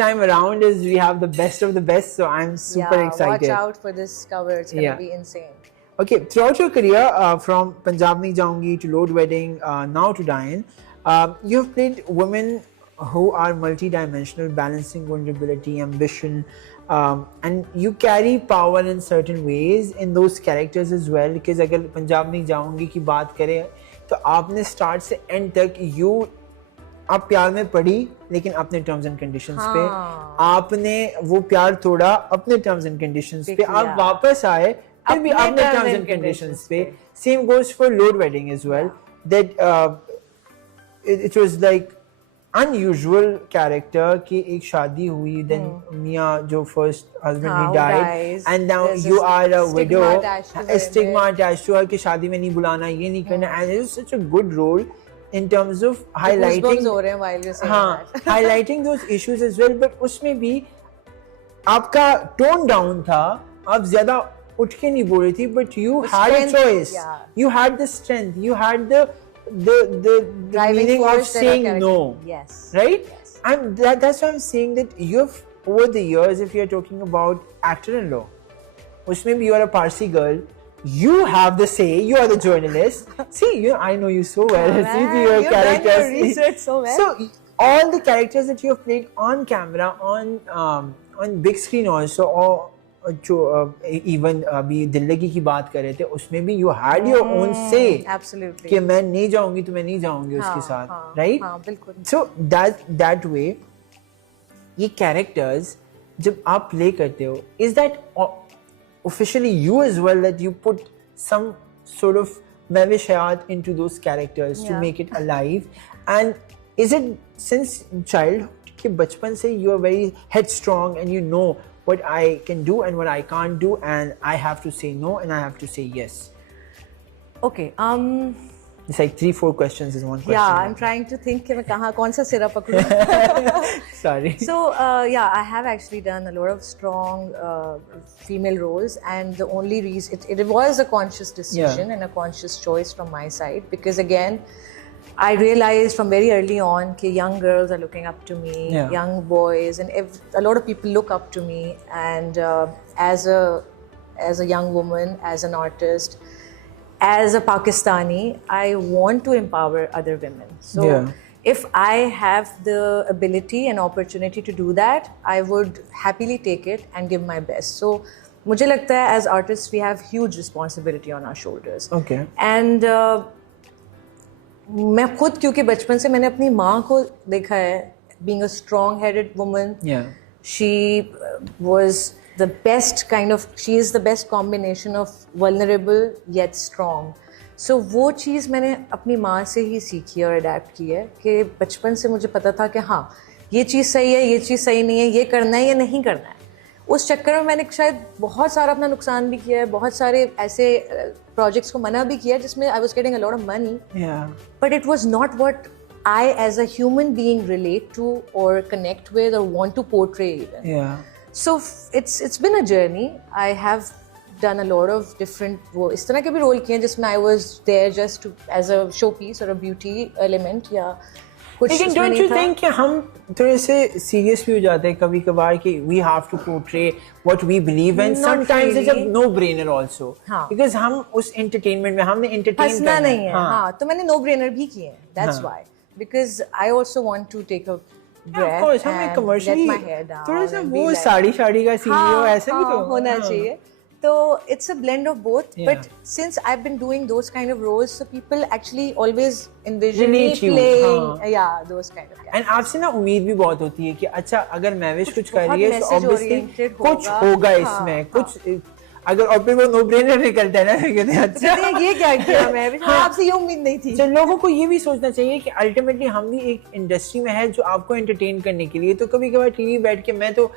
time around is we have the best of the best, so I'm super excited. Watch out for this cover. It's gonna be insane. Okay, throughout your career, from Punjab Nahi Jaungi to Lord Wedding, now to Diane, you have played women who are multi-dimensional, balancing vulnerability, ambition, and you carry power in certain ways in those characters as well. Because अगर पंजाब नहीं जाऊंगी की बात करें तो आपने start से end तक आप प्यार में पड़ी लेकिन अपने टर्म्स एंड कंडीशंस पे आपने वो प्यार तोड़ा अपने टर्म्स एंड कंडीशंस पे आप वापस आए फिर भी अपने टर्म्स एंड कंडीशंस पे same goes for load wedding as well that it was like unusual character कि एक शादी हुई then मियाँ जो first husband he died and now you are a widow, stigma attached to her कि शादी में नहीं बुलाना ये नहीं करना and it was such a good role in terms of highlighting highlighting those issues as well. But उसमें भी आपका tone down था, आप ज़्यादा उठ के नहीं बोल रही थी, but you had a choice, you had the strength, you had the meaning of saying no. Yes. Right? Yes. And that's why I'm saying that you've over the years, if you're talking about actor-in-law, usme bhi you are a Parsi girl, you have the say, you are the journalist. See, I know you so well. See your characters. Done your research so well. So all the characters that you have played on camera, on big screen also, or जो even अभी दिल्लगी की बात कर रहे थे उसमें भी you had your own say. Absolutely. कि मैं नहीं जाऊंगी तो मैं नहीं जाऊंगी उसके साथ, right? हाँ, बिल्कुल. So that way ये characters जब आप play करते हो, is that officially you as well that you put some sort of Mehwish Hayat into those characters to make it alive? And is it since childhood कि बचपन से you are very headstrong and you know what I can do and what I can't do, and I have to say no and I have to say yes? Okay. It's like 3-4 questions is one question. Yeah, I'm trying to think कि मैं कहाँ कौन सा सिरा पकड़ूँ. Sorry. So I have actually done a lot of strong female roles, and the only reason it was a conscious decision and a conscious choice from my side, because again I realized from very early on that young girls are looking up to me, young boys, and a lot of people look up to me. And as a young woman, as an artist, as a Pakistani, I want to empower other women. So if I have the ability and opportunity to do that, I would happily take it and give my best. So मुझे लगता है as artists we have huge responsibility on our shoulders. Okay. And मैं खुद क्योंकि बचपन से मैंने अपनी माँ को देखा है being a strong headed woman. She was the best she is the best combination of vulnerable yet strong. So वो चीज़ मैंने अपनी माँ से ही सीखी और अडेप्ट की है कि बचपन से मुझे पता था कि हाँ ये चीज़ सही है, ये चीज़ सही नहीं है, ये करना है या नहीं करना है. उस चक्कर में मैंने शायद बहुत सारा अपना नुकसान भी किया है, बहुत सारे ऐसे प्रोजेक्ट्स को मना भी किया है जिसमें I was getting a lot of money, but it was not what I as a human being relate to और कनेक्ट विद और want to portray even. So it's been a journey. I have done a lot of different वो इस तरह के भी role किए हैं जिसमें I was there just to as a showpiece और अ ब्यूटी एलिमेंट या लेकिन डोंट यू थिंक कि हम थोड़े से सीरियस भी हो जाते हैं कभी कभार कि we have to portray what we believe in. Sometimes it's a no brainer also because हम उस एंटरटेनमेंट में हमने एंटरटेन करना नहीं है. हाँ तो मैंने नो ब्रेनर भी किए हैं. That's why because I also want to take a breath. Of course हमें कमर्शियली थोड़ा सा वो साड़ी का सीईओ ऐसे भी तो होना चाहिए. So it's a blend of both, but since I've been doing those kind of roles, so people actually always envision me playing, those kind of. And आपसे ना उम्मीद भी बहुत होती है कि अच्छा अगर महविश कुछ कर रही है तो obviously कुछ होगा इसमें कुछ. अगर और फिर वो नो ब्रेनर निकलता है ना कहते हैं अच्छा ये क्या किया महविश, आपसे ये उम्मीद नहीं थी. तो लोगों को ये भी सोचना चाहिए कि अल्टीमेटली हम भी एक इंडस्ट्री में है जो आपको एंटरटेन करने के लिए. तो कभी कभार टीवी बैठ के मैं तो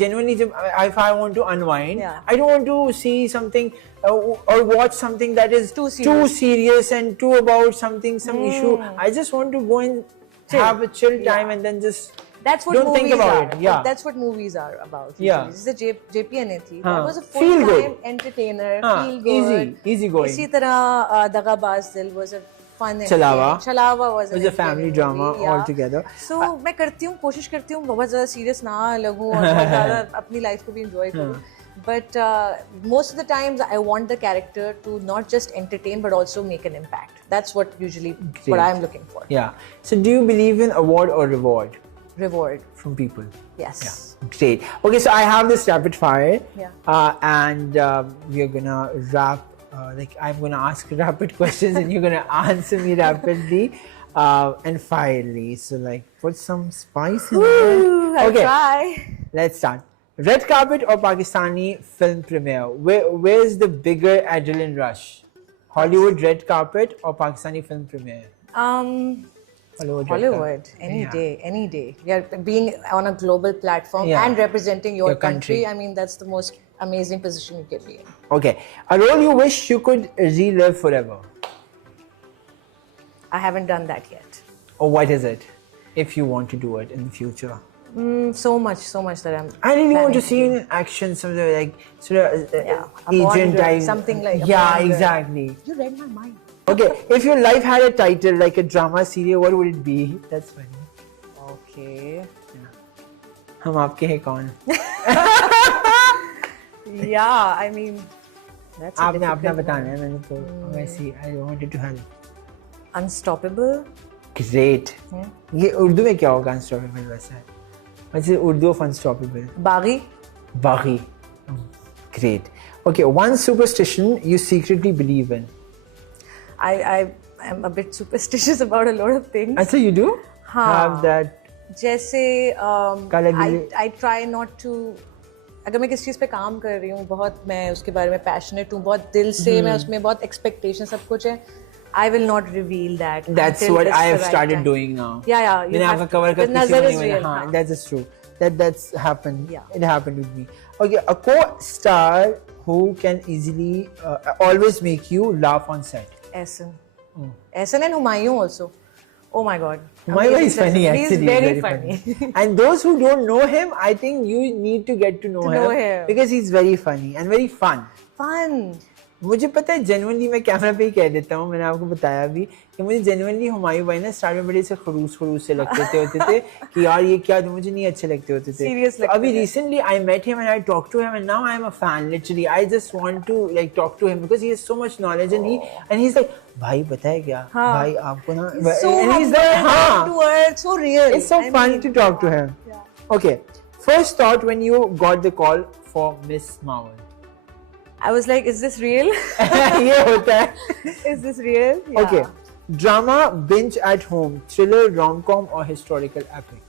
genuinely if I want to unwind, I don't want to see something or watch something that is too serious and too about some issue. I just want to go and have a chill time and then just that's what don't think about it. That's what movies are about. This is the JPN थी. That was a full-time entertainer. Feel good. Easy going. इसी तरह दगाबाज दिल was a fun. Chalawa. Chalawa was a family drama altogether. So मैं करती हूँ, कोशिश करती हूँ बहुत ज़्यादा serious ना लगूँ और बहुत ज़्यादा अपनी life को भी enjoy करूँ. But most of the times I want the character to not just entertain but also make an impact. That's what usually what I'm looking for. Yeah. So do you believe in award or reward? Reward. From people. Yes. Yeah. Great. Okay, so I have this rapid fire. Yeah. And we're gonna wrap. I'm gonna ask rapid questions and you're gonna answer me rapidly and firely. So put some spice in there. I'll try. Let's start. Red carpet or Pakistani film premiere? Where's the bigger adrenaline rush? Hollywood red carpet or Pakistani film premiere? Hollywood. Any day. We are being on a global platform and representing your country. I mean, that's the most amazing position you can be in. Okay. A role you wish you could relive forever? I haven't done that yet. Or what is it? If you want to do it in the future? So much that I'm. I really want to see you in action, something agent type. Something like. Yeah, exactly. You read my mind. Okay, if your life had a title like a drama serial, what would it be? That's funny. Okay. हम आपके हैं कौन? Yeah, I mean. That's a आपने अपना difficult बताना है, मैंने तो वैसे I wanted to help. Unstoppable. Great. ये उर्दू में क्या होगा unstoppable वैसा है? वैसे Urdu of unstoppable. Baghi. Baghi. Great. Okay, one superstition you secretly believe in. I am a bit superstitious about a lot of things. अच्छा, you do? Have that. जैसे I try not to. अगर मैं किसी चीज़ पे काम कर रही हूँ, बहुत मैं उसके बारे में passionate हूँ, बहुत दिल से मैं उसमें बहुत expectation सब कुछ है. I will not reveal that. That's what I have started doing now. Yeah. मैंने आपका cover का किसी को नहीं बोला. हाँ, that's true. That's happened. Yeah. It happened with me. Okay, a co-star who can easily always make you laugh on set. Ehsan. Ehsan and Humayun also. Oh my God. Humayun is funny actually. He's very funny. And those who don't know him, I think you need to get to know him. Because he's very funny and very fun. Fun. मुझे पता है genuinely मैं camera पे ही कह देता हूँ, मैंने आपको बताया भी कि मुझे जेन्युइनली हुमायूं भाई ना स्टार्ट में बड़े से खड़ूस से लगते होते थे कि यार ये क्या, मुझे नहीं अच्छे लगते होते थे. तो अभी recently I met him and I talk to him and now I am a fan. Literally I just want to talk to him because he has so much knowledge and he is like भाई पता है क्या भाई आपको ना and he is like so real. It's so fun to talk to him. Okay, first thought when you got the call for Miss Mawan? I was like, is this real? ये होता है. Is this real? Yeah. Okay. Drama binge at home, thriller, rom-com or historical epic?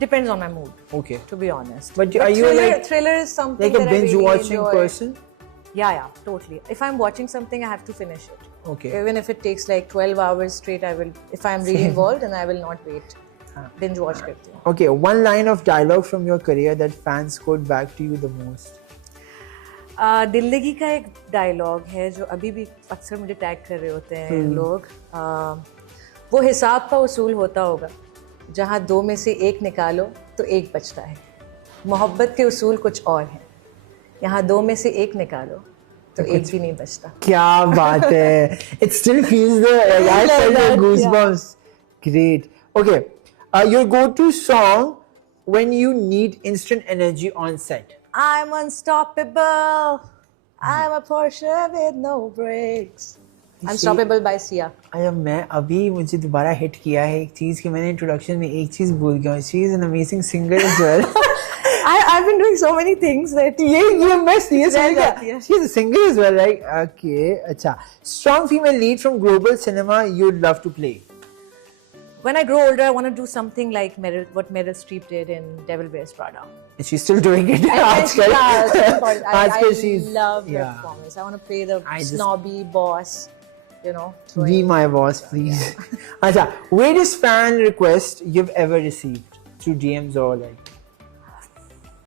Depends on my mood. Okay. To be honest. But are you thriller is something like a that I binge really watching enjoy. person? Yeah, totally. If I'm watching something, I have to finish it. Okay. Even if it takes like 12 hours straight, I will. If I'm really involved, and I will not wait. Binge watch करती हूँ. Okay. One line of dialogue from your career that fans quote back to you the most. दिल्लगी का एक dialogue है जो अभी भी अक्सर मुझे टैग कर रहे होते हैं लोग. वो हिसाब का उसूल होता होगा, जहाँ दो में से एक निकालो तो एक बचता है. मोहब्बत के उसूल कुछ और हैं, यहाँ दो में से एक निकालो तो एक भी नहीं बचता. क्या बात है. It still feels the I felt the goosebumps. Great. Okay. Your go-to song when you need instant energy on set? I'm unstoppable. I'm a Porsche with no brakes. Unstoppable by Sia. अरे मैं अभी मुझे दोबारा hit किया है एक चीज कि मैंने इंट्रोडक्शन में एक चीज भूल गया. She is an amazing singer as well. I've been doing so many things that ये मैं seriously she is a singer as well, right? Okay, अच्छा. Strong female lead from global cinema you'd love to play? When I grow older, I want to do something like what Meryl Streep did in Devil Wears Prada. And she's still doing it. I love her performance. I want to play the snobby boss, you know. Be my boss, please. Acha, weirdest fan request you've ever received through DMs or like?